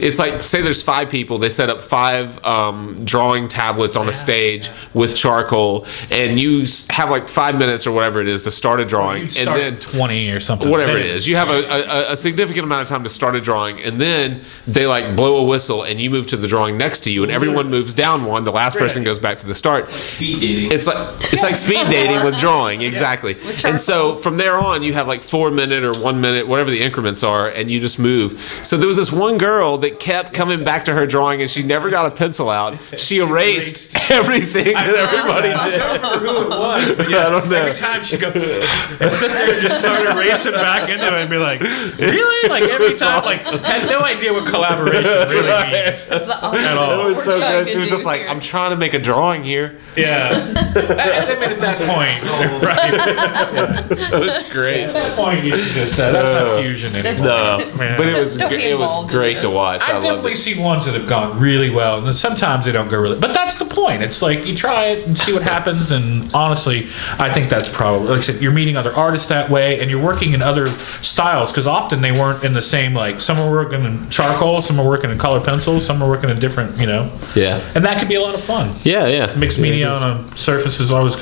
it's like, say there's 5 people, they set up 5 drawing tablets on a stage with charcoal, and you have like 5 minutes or whatever it is to start a drawing, and then 20 or something, whatever it is. You have a significant amount of time to start a drawing, and then they like blow a whistle, and you move to the drawing next to you, and everyone moves down one. The last person goes back to the start. Speed dating. It's like speed dating with drawing, exactly. And so from there on, you have like 4 minute or 1 minute, whatever the increments are, and you just move. So there was this one girl that kept coming back to her drawing, and she never got a pencil out. She erased everything that everybody did. I don't remember who it was, but I don't know. Every time she'd go and sit there and just start erasing back into it and be like, really? Like every time, like had no idea what collaboration really means. That's the opposite. At all. It was so good. She was just like, I'm trying to make a drawing here. Yeah. And then at that point, right? That was great. At that point, you just that's not fusion anymore. No, but it was Don't be it was involved in great to this. watch. I I've loved definitely it. seen ones that have gone really well, and then sometimes they don't go really. But that's the point. It's like you try it and see what happens. And honestly, I think that's probably, like I said, you're meeting other artists that way, and you're working in other styles because often they weren't in the same. Like some are working in charcoal, some are working in colored pencils, some are working in different, Yeah. and that could be a lot of fun. Yeah. Mixed media on a surface is always,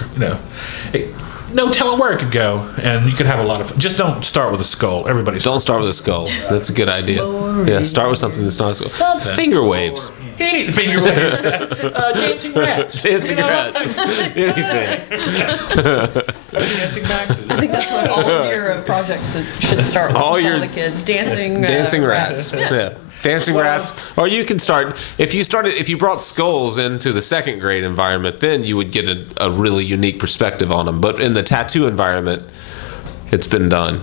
no telling where it could go, and you could have a lot of fun. Just don't start with a skull. Everybody's Don't start with a skull. That's a good idea. Yeah, start with something that's not a skull. Finger waves. any finger waves, dancing rats, Dancing rats. Anything. dancing maxes. I think that's what all of your projects should start with. All All your the kids dancing. Dancing rats. Yeah. dancing rats. Or you can start if you brought skulls into the second grade environment, then you would get a really unique perspective on them. But in the tattoo environment, it's been done.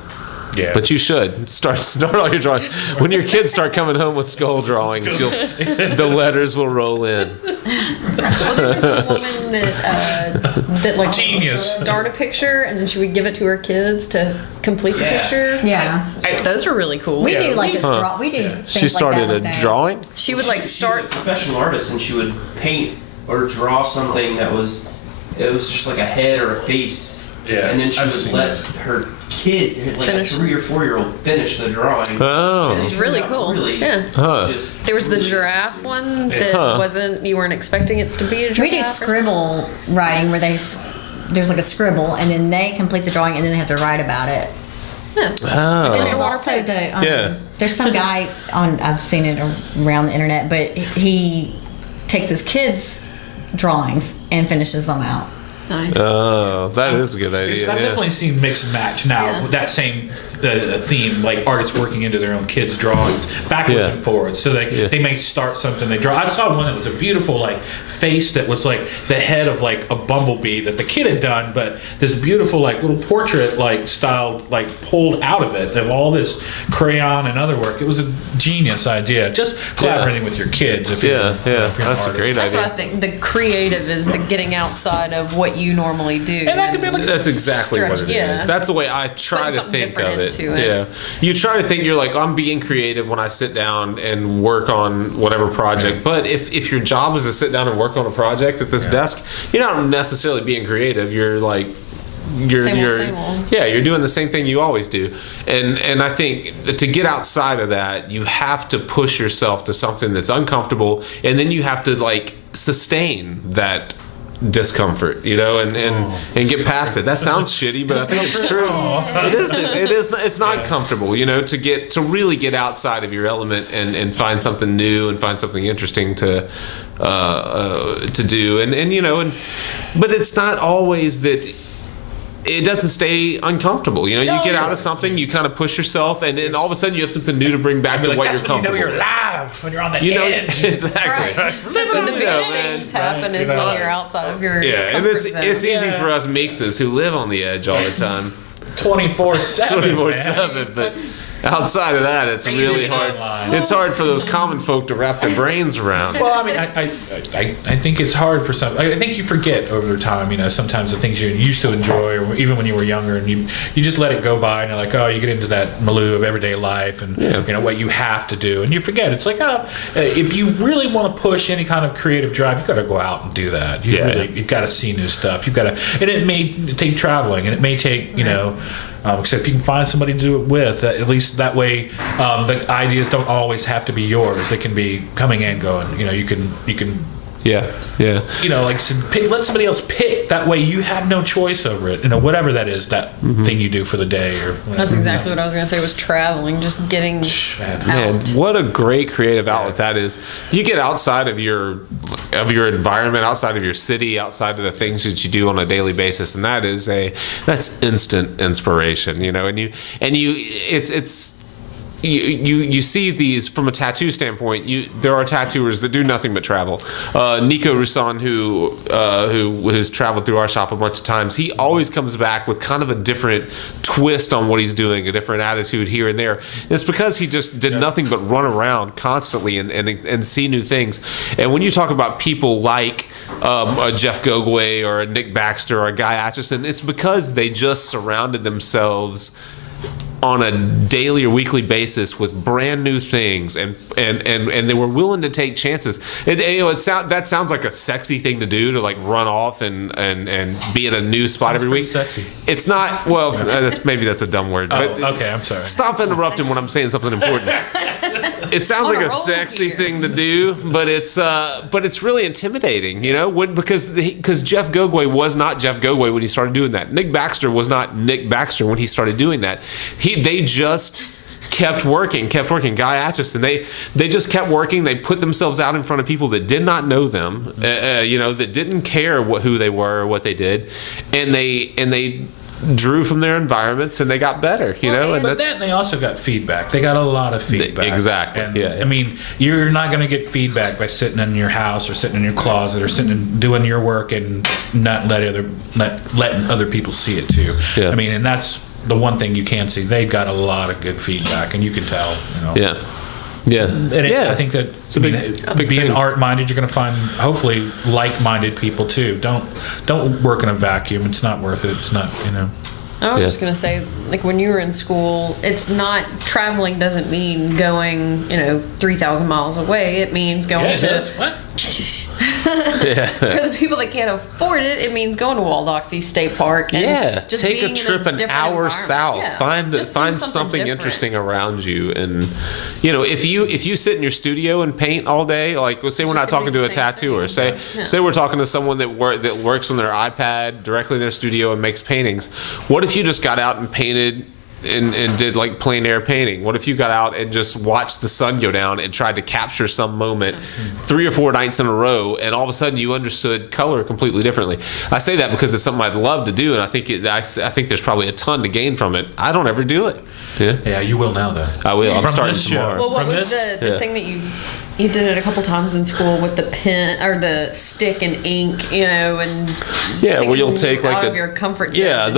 Yeah. But you should start all your drawing. When your kids start coming home with skull drawings, the letters will roll in. Well, there was a woman that like Genius. start a picture and then she would give it to her kids to complete the picture. Yeah. Those were really cool. We do like this we do things She started like that a drawing. She would like start. She's a professional artist, and she would paint or draw something it was just like a head or a face. Yeah, and then she I've would seen let those. her kid, like Finish. a 3 or 4 year old, finish the drawing. Oh. And It's it really turned out cool. Really Yeah. just There was the giraffe one that you weren't expecting it to be a giraffe. We do scribble writing where there's like a scribble and then they complete the drawing and then they have to write about it. Oh. And there's also there's some guy I've seen it around the internet, but he takes his kids' drawings and finishes them out. Nice. Oh, that is a good idea. I've definitely seen mix and match now with that same theme, like artists working into their own kids' drawings backwards and forwards. So they may start something, they draw. I saw one that was a beautiful like face that was like the head of like a bumblebee that the kid had done, but this beautiful like little portrait like style like pulled out of it of all this crayon and other work. It was a genius idea. Just collaborating with your kids. If you're that's a great That's idea. what I think. The creative is the getting outside of what you normally do. And that could be like That's exactly what it is. Yeah. That's the way I try Put to something think of different it. into it. Yeah. You try to think you're like, I'm being creative when I sit down and work on whatever project. But if your job is to sit down and work on a project at this desk, you're not necessarily being creative. You're like Same old. yeah, you're doing the same thing you always do. And I think to get outside of that, you have to push yourself to something that's uncomfortable, and then you have to like sustain that discomfort, and get past it. That sounds shitty, but I think it's true. It's not comfortable, to really get outside of your element and find something new and find something interesting to do, but it's not always that. It doesn't stay uncomfortable. You get out of something, you kind of push yourself, and then all of a sudden you have something new to bring back to what you're comfortable. You're live when you're on the edge. Exactly. Right. That's when the big things happen is when you're outside of your comfort zone. It's easy for us Meekses who live on the edge all the time. 24/7. 24/7, but outside of that, it's really hard. It's hard for those common folk to wrap their brains around. Well, I mean, I think it's hard for some. I think you forget over time. Sometimes the things you used to enjoy, or even when you were younger, and you just let it go by, and you're like, oh, you get into that milieu of everyday life, and what you have to do, and you forget. It's like, if you really want to push any kind of creative drive, you got to go out and do that. You've got to see new stuff. You've got to, and it may take traveling, and it may take except if you can find somebody to do it with, at least that way, the ideas don't always have to be yours. They can be coming and going. You can. Let somebody else pick. That way, you have no choice over it. Whatever that is, that thing you do for the day, or whatever. That's exactly what I was going to say. Was traveling, just getting Man, out. what a great creative outlet that is. You get outside of your environment, outside of your city, outside of the things that you do on a daily basis, and that's instant inspiration. You see these from a tattoo standpoint. There are tattooers that do nothing but travel. Nico Roussan, who's traveled through our shop a bunch of times, he always comes back with kind of a different twist on what he's doing, a different attitude here and there. And it's because he just did nothing but run around constantly and see new things. And when you talk about people like a Jeff Gogway or a Nick Baxter or a Guy Atchison, it's because they just surrounded themselves on a daily or weekly basis with brand new things, and they were willing to take chances. That sounds like a sexy thing to do, to like run off and be in a new spot every week. Sexy. It's not. Well, that's a dumb word. But okay, I'm sorry. Stop interrupting when I'm saying something important. It sounds like a sexy thing to do, but it's really intimidating, because Jeff Gogway was not Jeff Gogway when he started doing that. Nick Baxter was not Nick Baxter when he started doing that. They just kept working. Guy Atchison, they just kept working. They put themselves out in front of people that did not know them, that didn't care who they were or what they did, and they drew from their environments and they got better, you know. And but then they also got feedback. They got a lot of feedback. Exactly. And, yeah. I mean, you're not going to get feedback by sitting in your house or sitting in your closet or sitting and doing your work and not letting other people see it too. Yeah. I mean, and that's the one thing you can see. They got a lot of good feedback, and you can tell. You know. Yeah. Yeah. And I think that being art-minded, you're going to find hopefully like-minded people too. Don't work in a vacuum. It's not worth it. It's not, you know. I was just going to say, like, when you were in school, it's not, traveling doesn't mean going, 3,000 miles away. It means going What? For the people that can't afford it, it means going to Waldocksy State Park. And just take a being trip in an hour south. Yeah. Find something interesting around you, and if you sit in your studio and paint all day, like say we're not talking to a tattooer, say we're talking to someone that works on their iPad directly in their studio and makes paintings. What if you just got out and painted? And did like plein air painting? What if you got out and just watched the sun go down and tried to capture some moment 3 or 4 nights in a row, and all of a sudden you understood color completely differently? I say that because it's something I'd love to do, and I think there's probably a ton to gain from it. I don't ever do it. Yeah, you will now though. I will. I'm From starting this tomorrow. Well, what was the thing that you did it a couple times in school with the pen or the stick and ink, and where you'll take out like of your comfort zone. Yeah,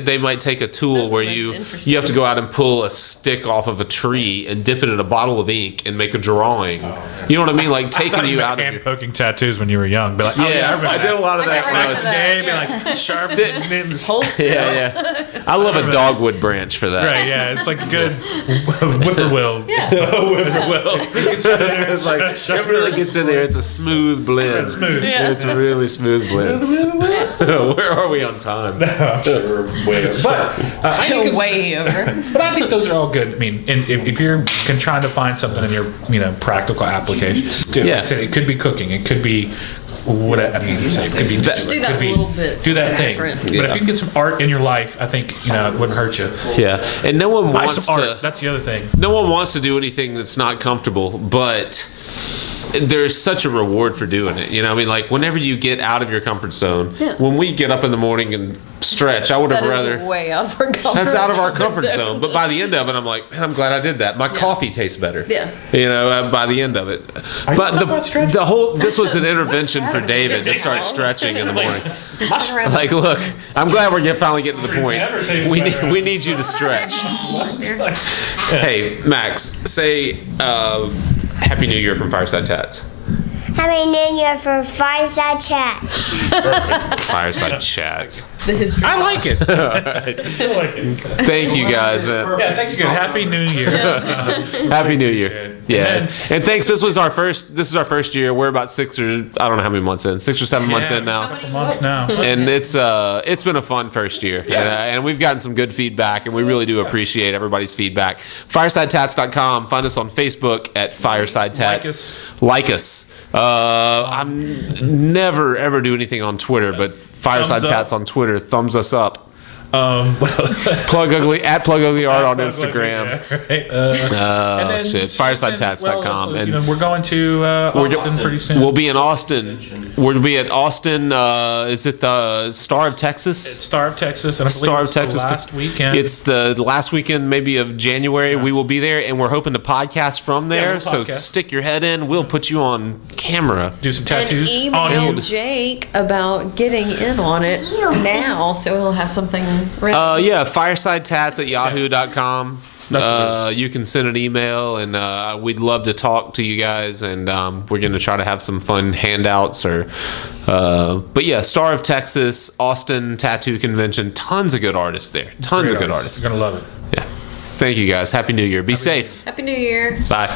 they might take a tool where you have to go out and pull a stick off of a tree and dip it in a bottle of ink and make a drawing. You know what I mean? Like taking you out of hand poking tattoos when you were young. Be like, I did a lot of that when I was like sharp hold still. Yeah. I love a dogwood branch for that. Right, yeah, it's like a good whippoorwill. Yeah. Whippoorwill. It's like it really gets in there. It's a smooth blend. It's smooth. Yeah. It's a really smooth blend. Where are we on time? I'm sure way over. But I think way over. But I think those are all good. I mean, and if you're trying to find something in your practical application, it could be cooking. It could be what I mean. It could be just do that little bit. Do that thing. But if you can get some art in your life, I think it wouldn't hurt you. Yeah, and no one wants some to. art. That's the other thing. No one wants to do anything that's not comfortable, but there's such a reward for doing it. I mean, like whenever you get out of your comfort zone. Yeah. When we get up in the morning and stretch, I would have rather. That's way out of our comfort. That's out of our comfort zone. But by the end of it, I'm like, man, I'm glad I did that. My coffee tastes better. Yeah. By the end of it. But this was an intervention for David to start stretching in the morning. Like, look, I'm glad we're finally getting to the point. We need you to stretch. Hey, Max, say Happy New Year from Fireside Tats. Happy New Year from Fireside Chats. Fireside Chats. The history. I like it. I still like it. Thank you guys, man. Yeah, thanks again. Happy New Year. Happy New Year. Yeah. And thanks. This is our first year. We're about 6 or I don't know how many months in. 6 or 7 months in now. A couple months now. And it's been a fun first year. And we've gotten some good feedback, and we really do appreciate everybody's feedback. FiresideTats.com. Find us on Facebook at Fireside Tats. Like us. I'm never ever do anything on Twitter, but Fireside Tats on Twitter. Thumbs us up. Plug Ugly at Plug Ugly Art on Instagram. FiresideTats.com. And we're going to Austin pretty soon. We'll be in Austin. We'll be at Austin. Is it the Star of Texas? It's Star of Texas. And I Star of Texas. The last weekend. It's the last weekend, maybe of January. We will be there, and we're hoping to podcast from there. So stick your head in. We'll put you on camera. Do some tattoos. And email Jake about getting in on it now, so he'll have something. FiresideTats@yahoo.com. You can send an email, and we'd love to talk to you guys, and we're going to try to have some fun handouts but yeah, Star of Texas, Austin Tattoo Convention, tons of good artists there. Tons of good artists. You're going to love it. Yeah. Thank you guys. Happy New Year. Be safe. Happy New Year. Bye.